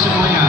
semuanya.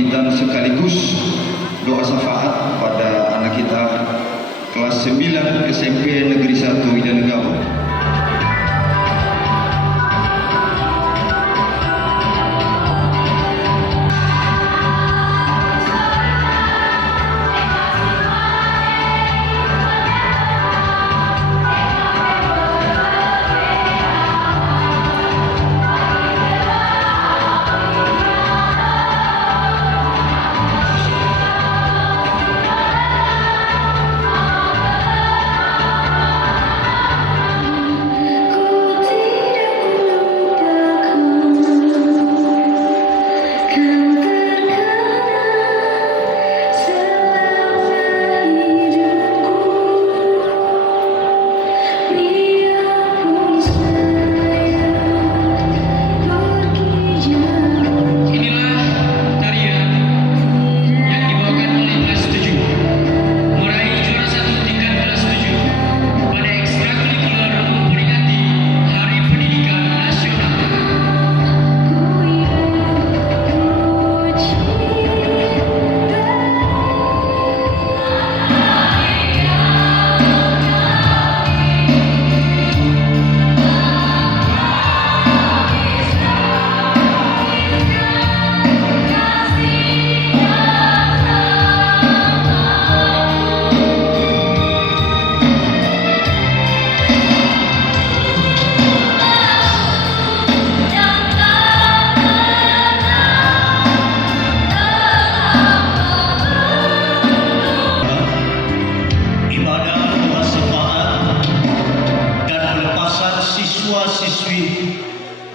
pamitan sekaligus doa syafaat pada anak kita kelas 9 SMP Negeri 1 Idanegara.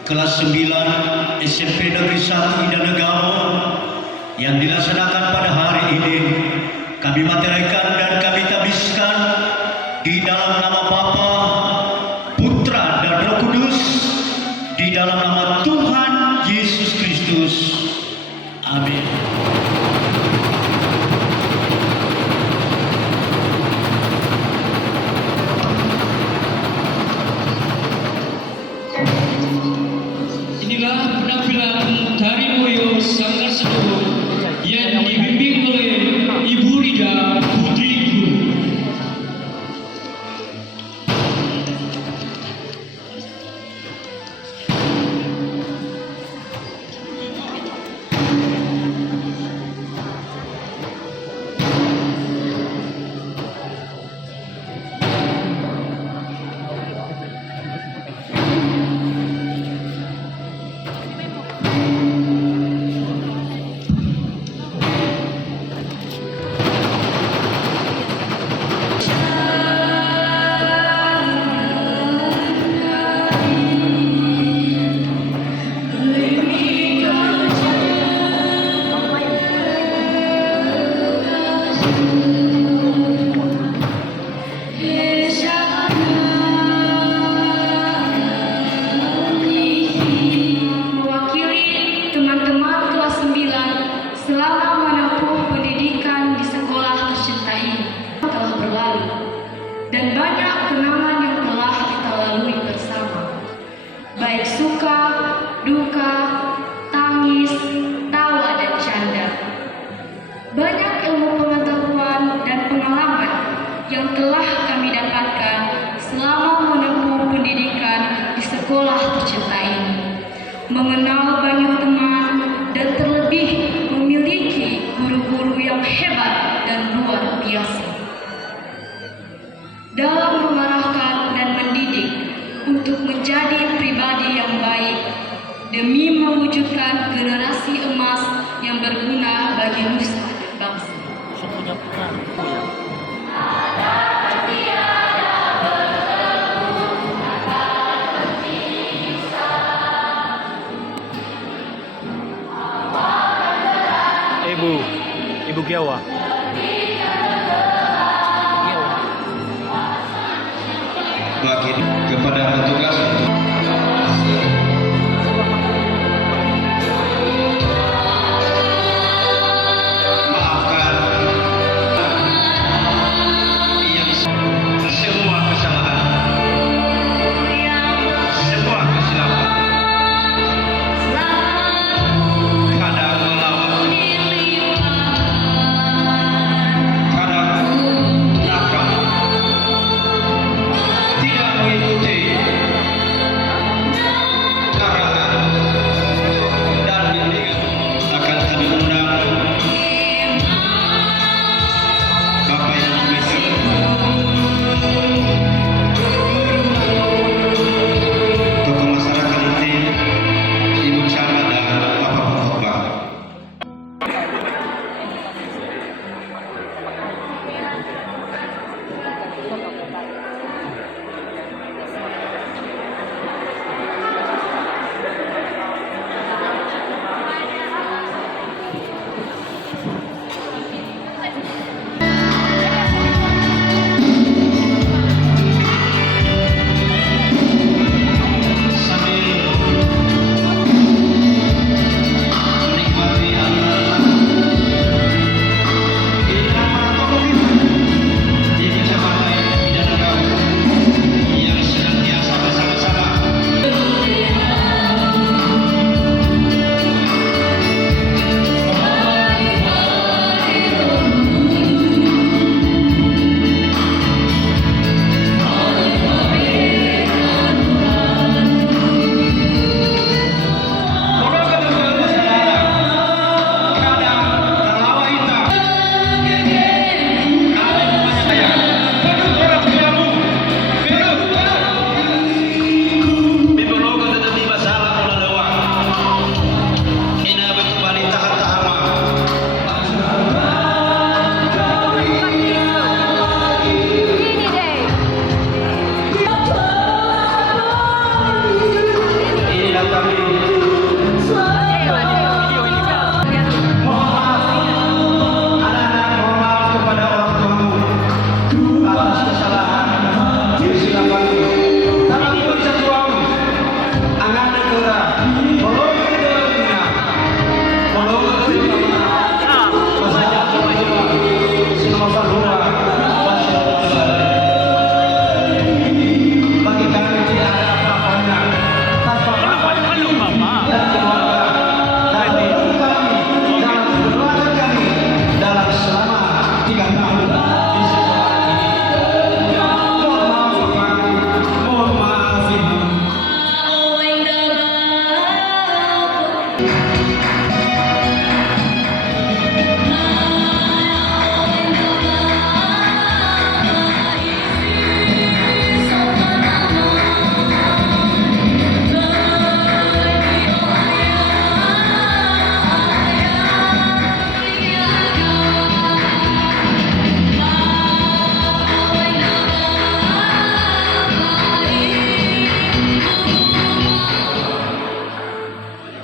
Kelas 9 SMP Negeri 1 Idanegara yang dilaksanakan pada hari ini kami materikan dan kami tabiskan di dalam nama Bapa, Putra dan Roh Kudus, di dalam nama Tuhan Yesus Kristus. Amin. Inilah penampilan tari Moyo Sanggar Seduh yang dibimbing oleh Ibu Rida Putri Guru. Dan banyak kenangan yang telah kita lalui bersama, baik suka, duka, tangis, tawa dan canda. Banyak ilmu pengetahuan dan pengalaman yang telah kami dapatkan selama menempuh pendidikan di sekolah tercinta ini, mengenal banyak teman dan terlebih memiliki guru-guru yang hebat dan luar biasa dalam mengarahkan dan mendidik untuk menjadi pribadi yang baik demi mewujudkan generasi emas yang berguna bagi nusa dan bangsa. Ibu Kiawa. Kepada petugas maafkan yang semua kesalahan, semua kesilapan, kadang melawan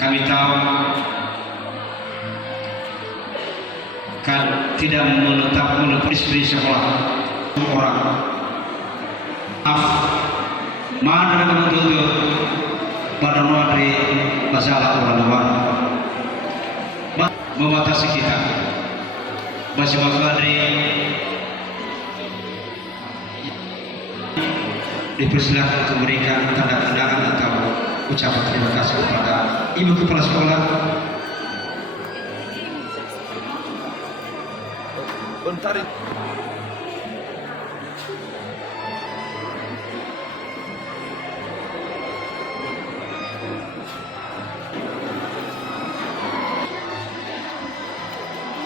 Kami tahu kan tidak menetap istri sekolah orang. Mana kemudian pada dari masalah orang luar membatasi kita. Masih dari dipersilakan untuk memberikan tanda tangan atau ucapan terima kasih kepada Ibu Kepala Sekolah. Bentar.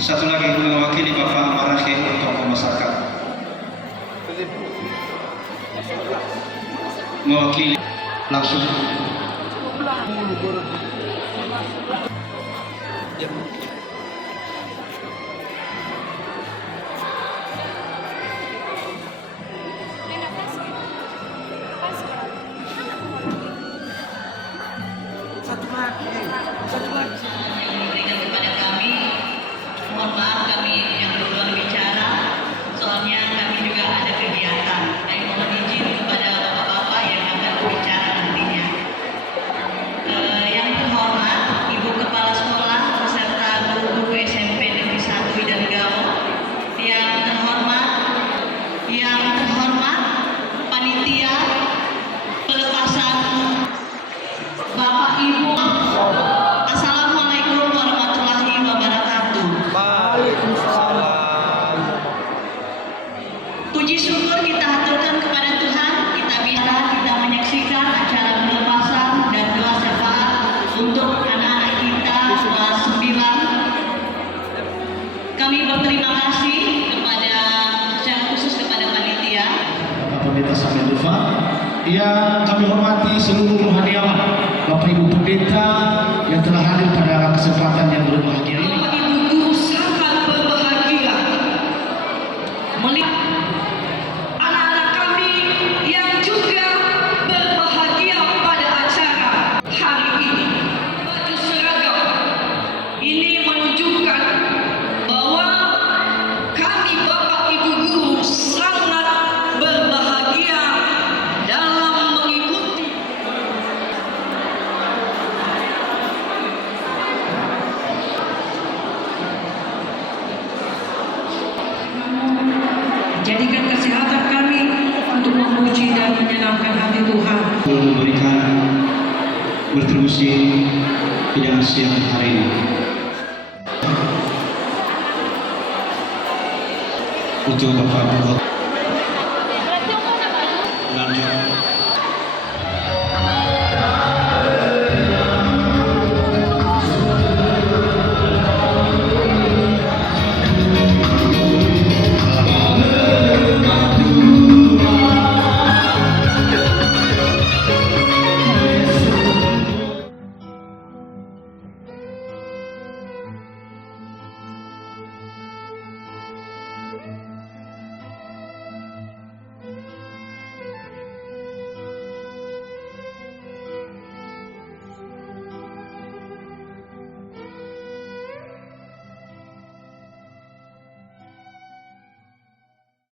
Satu lagi mewakili Bapak Marahi untuk masyarakat. Mewakili langsung. Memberikan kepada kami, mohon maaf kami yang duluan bicara, soalnya kami juga ada kegiatan. Saya mohon izin kepada bapak-bapak yang akan berbicara nantinya. Yang terhormat Ibu Kepala Sekolah beserta guru-guru SMP Negeri 1 Idan Negaro, yang terhormat panitia pelepasan Bapak Ibu. Assalamualaikum warahmatullahi wabarakatuh. Puji syukur kita haturkan kepada Tuhan, kita menyaksikan acara pelepasan dan doa syafaat untuk anak-anak kita kelas 9. Kami berterima kasih secara khusus kepada panitia. Bapak Pendeta Samuel Dufa, yang kami hormati seluruh rohaniawan, Bapak Ibu Pendeta yang telah hadir pada kesempatan yang berbahagia ini. Bapak Ibu guru sangat berbahagia melihat anak-anak kami yang juga berbahagia pada acara hari ini. Baju seragam ini menunjukkan bahwa kami Bapak Ibu guru sangat berbahagia dalam mengikuti jadikan kesehatan kami untuk memuji dan menyenangkan hati Tuhan. Memberikan berkontribusi pada siang hari ini. Untuk Bapak